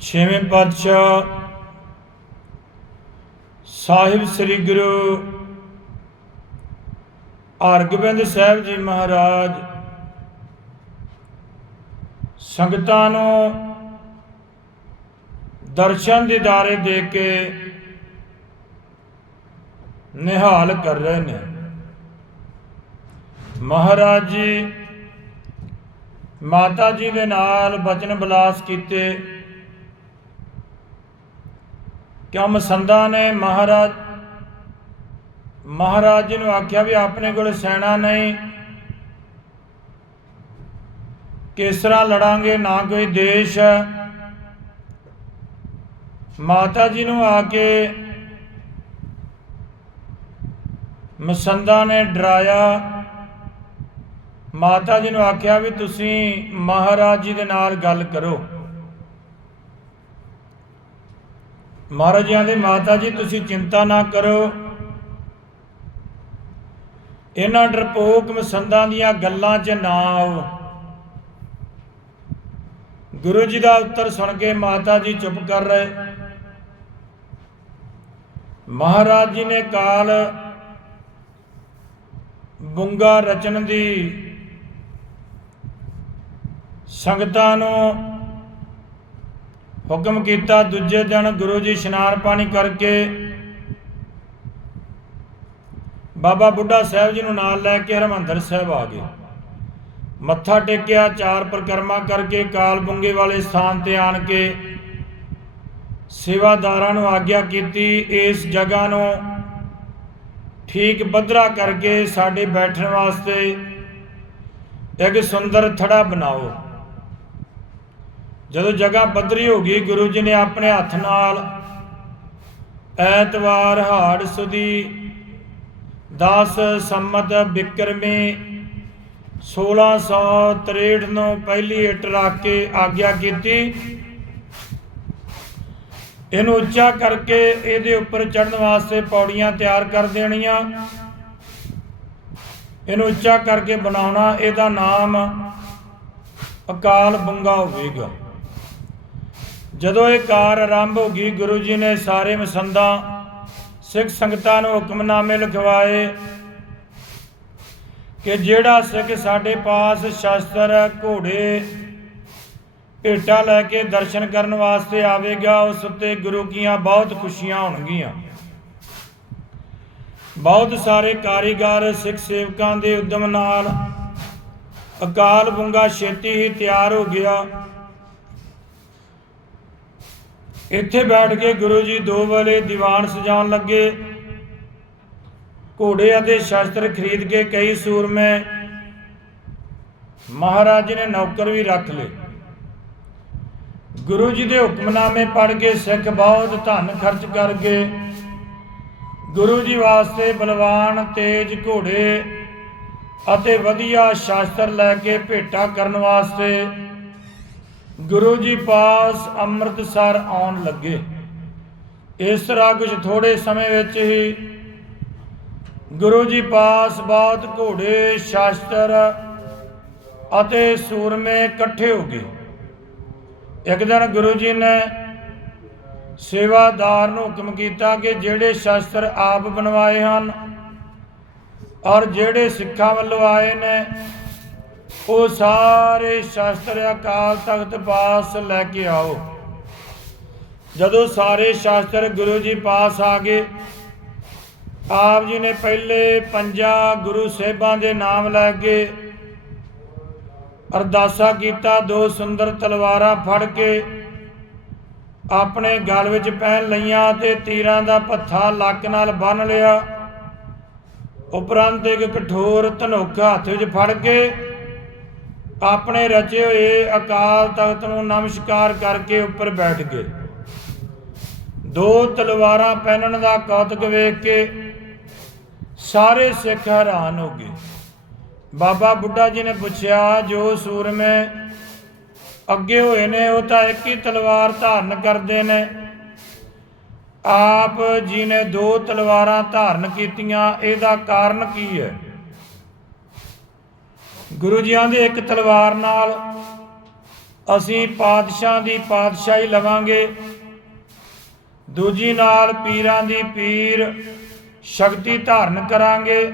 ਛੇਵੇਂ ਪਾਤਸ਼ਾਹ ਸਾਹਿਬ ਸ੍ਰੀ ਗੁਰੂ ਹਰਗੋਬਿੰਦ ਸਾਹਿਬ ਜੀ ਮਹਾਰਾਜ ਸੰਗਤਾਂ ਨੂੰ ਦਰਸ਼ਨ ਦੀਦਾਰੇ ਦੇ ਕੇ ਨਿਹਾਲ ਕਰ ਰਹੇ ਨੇ। ਮਹਾਰਾਜ ਜੀ ਮਾਤਾ ਜੀ ਦੇ ਨਾਲ ਬਚਨ ਬਲਾਸ ਕੀਤੇ। ਕਿਉਂ ਮਸੰਦਾ ਨੇ ਮਹਾਰਾਜ ਮਹਾਰਾਜ ਜੀ ਨੂੰ ਆਖਿਆ ਵੀ ਆਪਣੇ ਕੋਲ ਸੈਨਾ ਨਹੀਂ ਕਿਸ ਤਰ੍ਹਾਂ ਲੜਾਂਗੇ, ਨਾ ਕੋਈ ਦੇਸ਼ ਮਾਤਾ ਜੀ ਨੂੰ ਆ ਕੇ ਮਸੰਦਾ ਨੇ ਡਰਾਇਆ। ਮਾਤਾ ਜੀ ਨੂੰ ਆਖਿਆ ਵੀ ਤੁਸੀਂ ਮਹਾਰਾਜ ਜੀ ਦੇ ਨਾਲ ਗੱਲ ਕਰੋ। ਮਹਾਰਾਜ ਜੀ ਮਾਤਾ ਜੀ, ਤੁਸੀਂ ਚਿੰਤਾ ਨਾ ਕਰੋ। ਇਹਨਾਂ ਡਰਪੋਕ ਮਸੰਦਾਂ ਦੀਆਂ ਗੱਲਾਂ 'ਚ ਨਾ ਆਓ। ਗੁਰੂ ਜੀ ਦਾ ਉੱਤਰ ਸੁਣ ਕੇ ਮਾਤਾ ਜੀ ਚੁੱਪ ਕਰ ਰਹੇ। ਮਹਾਰਾਜ ਜੀ ਨੇ ਕਾਲ ਬੁੰਗਾ ਰਚਨ ਦੀ ਸੰਗਤਾਂ ਨੂੰ ਹੁਕਮ ਕੀਤਾ, ਦੂਜੇ ਦਿਨ ਗੁਰੂ ਜੀ ਇਸ਼ਨਾਨ ਪਾਣੀ ਕਰਕੇ ਬਾਬਾ ਬੁੱਢਾ ਸਾਹਿਬ ਜੀ ਨੂੰ ਨਾਲ ਲੈ ਕੇ ਹਰਮੰਦਰ ਸਾਹਿਬ ਆ ਗਏ। ਮੱਥਾ ਟੇਕਿਆ, ਚਾਰ ਪ੍ਰਕਰਮਾ ਕਰਕੇ ਕਾਲ ਬੁੰਗੇ ਵਾਲੇ ਸਥਾਨ ਤੇ ਆਣ ਕੇ ਸੇਵਾਦਾਰਾਂ ਨੂੰ ਆਗਿਆ ਕੀਤੀ, ਇਸ ਜਗ੍ਹਾ ਨੂੰ ਠੀਕ ਬੱਧਰਾ ਕਰਕੇ ਸਾਡੇ ਬੈਠਣ ਵਾਸਤੇ ਇੱਕ ਸੁੰਦਰ ਥੜਾ ਬਣਾਓ। ਜਦੋਂ ਜਗ੍ਹਾ ਪੱਧਰੀ ਹੋ ਗਈ, ਗੁਰੂ ਜੀ ਨੇ ਆਪਣੇ ਹੱਥ ਨਾਲ ਐਤਵਾਰ ਹਾੜ ਸੁਦੀ 10 ਸੰਮਤ ਬਿਕਰਮੀ 1663 ਨੂੰ ਪਹਿਲੀ ਇੱਟ ਰੱਖ ਕੇ ਆਗਿਆ ਕੀਤੀ। ਇਹਨੂੰ ਉੱਚਾ ਕਰਕੇ ਇਹਦੇ ਉੱਪਰ ਚੜਨ ਵਾਸਤੇ ਪੌੜੀਆਂ ਤਿਆਰ ਕਰ ਦੇਣੀਆਂ। ਇਹਨੂੰ ਉੱਚਾ ਕਰਕੇ ਬਣਾਉਣਾ, ਇਹਦਾ ਨਾਮ ਅਕਾਲ ਬੰਗਾ ਹੋਵੇਗਾ। ਜਦੋਂ ਇਹ ਕਾਰ ਆਰੰਭ ਹੋ ਗਈ, ਗੁਰੂ ਜੀ ਨੇ ਸਾਰੇ ਮਸੰਦਾਂ, ਸਿੱਖ ਸੰਗਤਾਂ ਨੂੰ ਹੁਕਮਨਾਮੇ ਲਿਖਵਾਏ ਕਿ ਜਿਹੜਾ ਸਿੱਖ ਸਾਡੇ ਪਾਸ ਸ਼ਸਤਰ, ਘੋੜੇ, ਭੇਟਾ ਲੈ ਕੇ ਦਰਸ਼ਨ ਕਰਨ ਵਾਸਤੇ ਆਵੇਗਾ, ਉਸ ਉੱਤੇ ਗੁਰੂ ਕੀਆਂ ਬਹੁਤ ਖੁਸ਼ੀਆਂ ਹੋਣਗੀਆਂ। ਬਹੁਤ ਸਾਰੇ ਕਾਰੀਗਰ, ਸਿੱਖ ਸੇਵਕਾਂ ਦੇ ਉਦਮ ਨਾਲ ਅਕਾਲ ਬੁੰਗਾ ਛੇਤੀ ਹੀ ਤਿਆਰ ਹੋ ਗਿਆ। ਇੱਥੇ ਬੈਠ ਕੇ ਗੁਰੂ ਜੀ ਦੋ ਵੇਲੇ ਦੀਵਾਨ ਸਜਾਉਣ ਲੱਗੇ। ਘੋੜੇ ਅਤੇ ਸ਼ਸਤਰ ਖਰੀਦ ਕੇ ਕਈ ਸੂਰਮੇ ਮਹਾਰਾਜ ਨੇ ਨੌਕਰ ਵੀ ਰੱਖ ਲਏ। ਗੁਰੂ ਜੀ ਦੇ ਹੁਕਮਨਾਮੇ ਪੜ੍ਹ ਕੇ ਸਿੱਖ ਬਹੁਤ ਧਨ ਖਰਚ ਕਰਕੇ ਗੁਰੂ ਜੀ ਵਾਸਤੇ ਬਲਵਾਨ, ਤੇਜ ਘੋੜੇ ਅਤੇ ਵਧੀਆ ਸ਼ਾਸਤਰ ਲੈ ਕੇ ਭੇਟਾ ਕਰਨ ਵਾਸਤੇ ਗੁਰੂ ਜੀ ਪਾਸ ਅੰਮ੍ਰਿਤਸਰ ਆਉਣ ਲੱਗੇ। ਇਸ ਤਰ੍ਹਾਂ ਕੁਝ ਥੋੜੇ ਸਮੇਂ ਵਿੱਚ ਹੀ ਗੁਰੂ ਜੀ ਪਾਸ ਬਹੁਤ ਘੋੜੇ, ਸ਼ਾਸਤਰ ਅਤੇ ਸੂਰਮੇ ਇਕੱਠੇ ਹੋ ਗਏ। ਇੱਕ ਦਿਨ ਗੁਰੂ ਜੀ ਨੇ ਸੇਵਾਦਾਰ ਨੂੰ ਹੁਕਮ ਕੀਤਾ ਕਿ ਜਿਹੜੇ ਸ਼ਸਤਰ ਆਪ ਬਣਵਾਏ ਹਨ ਔਰ ਜਿਹੜੇ ਸਿੱਖਾਂ ਵੱਲੋਂ ਆਏ ਨੇ ਉਹ ਸਾਰੇ ਸ਼ਸਤਰ ਅਕਾਲ ਤਖਤ ਪਾਸ ਲੈ ਕੇ ਆਓ। ਜਦੋਂ ਸਾਰੇ ਸ਼ਾਸਤਰ ਗੁਰੂ ਜੀ ਪਾਸ ਆ ਗਏ, ਆਪ ਜੀ ਨੇ ਪਹਿਲੇ ਪੰਜਾ ਗੁਰੂ ਸਾਹਿਬਾਂ ਦੇ ਨਾਮ ਲੈ ਕੇ ਅਰਦਾਸਾ ਕੀਤਾ, ਦੋ ਸੁੰਦਰ ਤਲਵਾਰਾਂ ਫੜ ਕੇ ਆਪਣੇ ਗਲ ਵਿੱਚ ਪਹਿਨ ਲਈਆਂ ਤੇ ਤੀਰਾਂ ਦਾ ਪੱਥਾ ਲੱਕ ਨਾਲ ਬੰਨ ਲਿਆ। ਉਪਰੰਤ ਇੱਕ ਕਠੋਰ ਧਨੁੱਖ ਹੱਥ ਵਿੱਚ ਫੜ ਕੇ ਆਪਣੇ ਰਚੇ ਹੋਏ ਅਕਾਲ ਤਖਤ ਨੂੰ ਨਮਸਕਾਰ ਕਰਕੇ ਉੱਪਰ ਬੈਠ ਗਏ। ਦੋ ਤਲਵਾਰਾਂ ਪਹਿਨਣ ਦਾ ਕੌਤਕ ਵੇਖ ਕੇ ਸਾਰੇ ਸਿੱਖ ਹੈਰਾਨ ਹੋ ਗਏ। ਬਾਬਾ ਬੁੱਢਾ ਜੀ ਨੇ ਪੁੱਛਿਆ, ਜੋ ਸੂਰਮੇ ਅੱਗੇ ਹੋਏ ਨੇ, ਉਹ ਤਾਂ ਇੱਕ ਹੀ ਤਲਵਾਰ ਧਾਰਨ ਕਰਦੇ ਨੇ। ਆਪ ਜੀ ਨੇ ਦੋ ਤਲਵਾਰਾਂ ਧਾਰਨ ਕੀਤੀਆਂ, ਇਹਦਾ ਕਾਰਨ ਕੀ ਹੈ? ਗੁਰੂ ਜੀਆਂ ਦੇ ਇੱਕ ਤਲਵਾਰ ਨਾਲ ਅਸੀਂ ਪਾਤਸ਼ਾਹ ਦੀ ਪਾਤਸ਼ਾਹੀ ਲਵਾਂਗੇ। ਦੂਜੀ ਨਾਲ ਪੀਰਾਂ ਦੀ ਪੀਰ ਸ਼ਕਤੀ ਧਾਰਨ ਕਰਾਂਗੇ।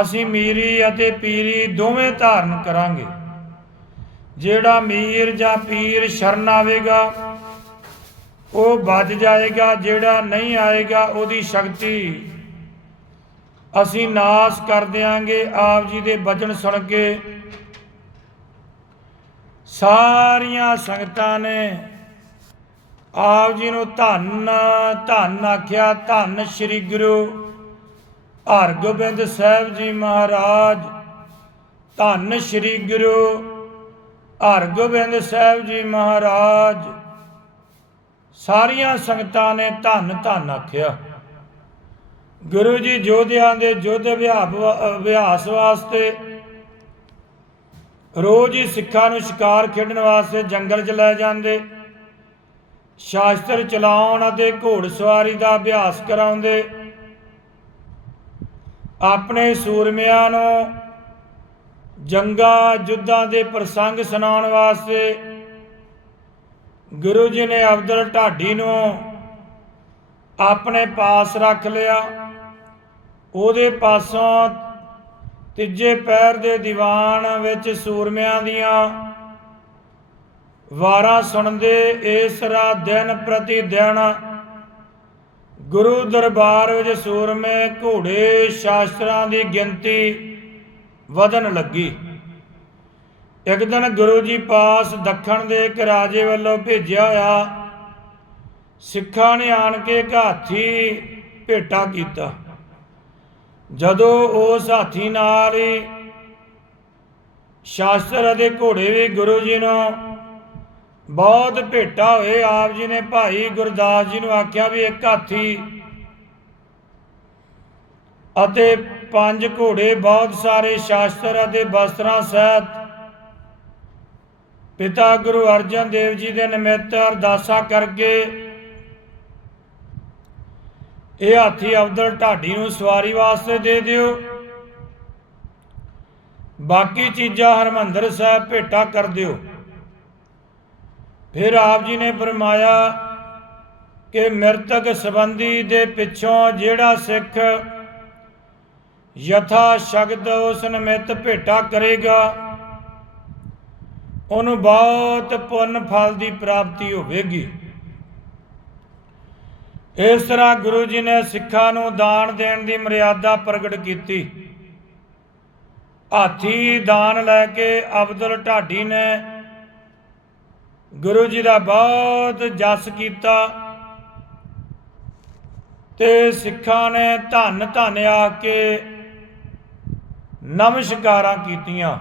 ਅਸੀਂ ਮੀਰੀ ਅਤੇ ਪੀਰੀ ਦੋਵੇਂ ਧਾਰਨ ਕਰਾਂਗੇ। ਜਿਹੜਾ ਮੀਰ ਜਾਂ ਪੀਰ ਸ਼ਰਨ ਆਵੇਗਾ, ਉਹ ਵੱਜ ਜਾਏਗਾ, ਜਿਹੜਾ ਨਹੀਂ ਆਏਗਾ, ਉਹਦੀ ਸ਼ਕਤੀ ਅਸੀਂ ਨਾਸ ਕਰ ਦਿਆਂਗੇ ਆਪ ਜੀ ਦੇ ਬਚਨ ਸੁਣ ਕੇ। ਸਾਰੀਆਂ ਸੰਗਤਾਂ ਨੇ ਆਪ ਜੀ ਨੂੰ ਧੰਨ ਧੰਨ ਆਖਿਆ, ਧੰਨ ਸ੍ਰੀ ਗੁਰੂ ਹਰਗੋਬਿੰਦ ਸਾਹਿਬ ਜੀ ਮਹਾਰਾਜ। ਧੰਨ ਸ੍ਰੀ ਗੁਰੂ ਹਰਗੋਬਿੰਦ ਸਾਹਿਬ ਜੀ ਮਹਾਰਾਜ। ਸਾਰੀਆਂ ਸੰਗਤਾਂ ਨੇ ਧੰਨ ਧੰਨ ਆਖਿਆ। ਗੁਰੂ ਜੀ ਯੋਧਿਆਂ ਦੇ ਯੁੱਧ ਅਭਿਆ- ਅਭਿਆਸ ਵਾਸਤੇ, ਰੋਜ਼ ਹੀ ਸਿੱਖਾਂ ਨੂੰ ਸ਼ਿਕਾਰ ਖੇਡਣ ਵਾਸਤੇ ਜੰਗਲ 'ਚ ਲੈ ਜਾਂਦੇ, ਸ਼ਾਸਤਰ ਚਲਾਉਣ ਅਤੇ ਘੋੜਸਵਾਰੀ ਦਾ ਅਭਿਆਸ ਕਰਾਉਂਦੇ। ਆਪਣੇ ਸੂਰਮਿਆਂ ਨੂੰ ਜੰਗਾਂ ਯੁੱਧਾਂ ਦੇ ਪ੍ਰਸੰਗ ਸੁਣਾਉਣ ਵਾਸਤੇ, ਗੁਰੂ ਜੀ ਨੇ ਅਬਦੁਲ ਢਾਡੀ ਨੂੰ ਆਪਣੇ ਪਾਸ ਰੱਖ ਲਿਆ। ਉਹਦੇ ਪਾਸੋਂ ਤੀਜੇ ਪੈਰ ਦੇ ਦੀਵਾਨ ਵਿੱਚ ਸੂਰਮਿਆਂ ਦੀਆਂ ਵਾਰਾਂ ਸੁਣਦੇ ਇਸ ਰਾ ਦਿਨ ਪ੍ਰਤੀ ਦਿਨ ਗੁਰੂ ਦਰਬਾਰ ਵਿੱਚ ਸੂਰਮੇ ਘੋੜੇ ਸ਼ਾਸਤਰਾਂ ਦੀ ਗਿਣਤੀ ਵਧਣ ਲੱਗੀ। ਇੱਕ ਦਿਨ ਗੁਰੂ ਜੀ ਪਾਸ ਦੱਖਣ ਦੇ ਇੱਕ ਰਾਜੇ ਵੱਲੋਂ ਭੇਜਿਆ ਹੋਇਆ ਸਿੱਖਾਂ ਨੇ ਆਣ ਕੇ ਇੱਕ ਹਾਥੀ ਭੇਟਾ ਕੀਤਾ। ਜਦੋਂ ਉਸ ਹਾਥੀ ਨਾਲ ਹੀ ਸ਼ਾਸਤਰ ਅਤੇ ਘੋੜੇ ਵੀ ਗੁਰੂ ਜੀ ਨੂੰ ਬਹੁਤ ਭੇਟਾ ਹੋਏ, ਆਪ ਜੀ ਨੇ ਭਾਈ ਗੁਰਦਾਸ ਜੀ ਨੂੰ ਆਖਿਆ ਵੀ ਇੱਕ ਹਾਥੀ ਅਤੇ ਪੰਜ ਘੋੜੇ, ਬਹੁਤ ਸਾਰੇ ਸ਼ਾਸਤਰ ਅਤੇ ਵਸਤਰਾਂ ਸਹਿਤ ਪਿਤਾ ਗੁਰੂ ਅਰਜਨ ਦੇਵ ਜੀ ਦੇ ਨਿਮਿਤ ਅਰਦਾਸਾ ਕਰਕੇ ਇਹ ਹਾਥੀ ਅਬਦਲ ਢਾਡੀ ਨੂੰ ਸਵਾਰੀ ਵਾਸਤੇ ਦੇ ਦਿਓ। ਬਾਕੀ ਚੀਜ਼ਾਂ ਹਰਮੰਦਰ ਸਾਹਿਬ ਭੇਟਾ ਕਰ ਦਿਓ। ਫਿਰ ਆਪ ਜੀ ਨੇ ਫਰਮਾਇਆ ਕਿ ਮਰਤਕ ਸੰਬੰਧੀ ਦੇ ਪਿੱਛੋਂ ਜਿਹੜਾ ਸਿੱਖ ਯਥਾ ਸ਼ਬਦ ਉਸ ਨਿਮਿਤ ਭੇਟਾ ਕਰੇਗਾ, ਉਹਨੂੰ ਬਹੁਤ ਪੁੰਨ ਫਲ ਦੀ ਪ੍ਰਾਪਤੀ ਹੋਵੇਗੀ। ਇਸ ਤਰ੍ਹਾਂ ਗੁਰੂ ਜੀ ਨੇ ਸਿੱਖਾਂ ਨੂੰ ਦਾਨ ਦੇਣ ਦੀ ਮਰਿਆਦਾ ਪ੍ਰਗਟ ਕੀਤੀ। ਹਾਥੀ ਦਾਨ ਲੈ ਕੇ ਅਬਦੁਲ ਢਾਡੀ ਨੇ ਗੁਰੂ ਜੀ ਦਾ ਬਹੁਤ ਜਸ ਕੀਤਾ ਤੇ ਸਿੱਖਾਂ ਨੇ ਧੰਨ ਧੰਨ ਆ ਕੇ ਨਮਸਕਾਰਾਂ ਕੀਤੀਆਂ।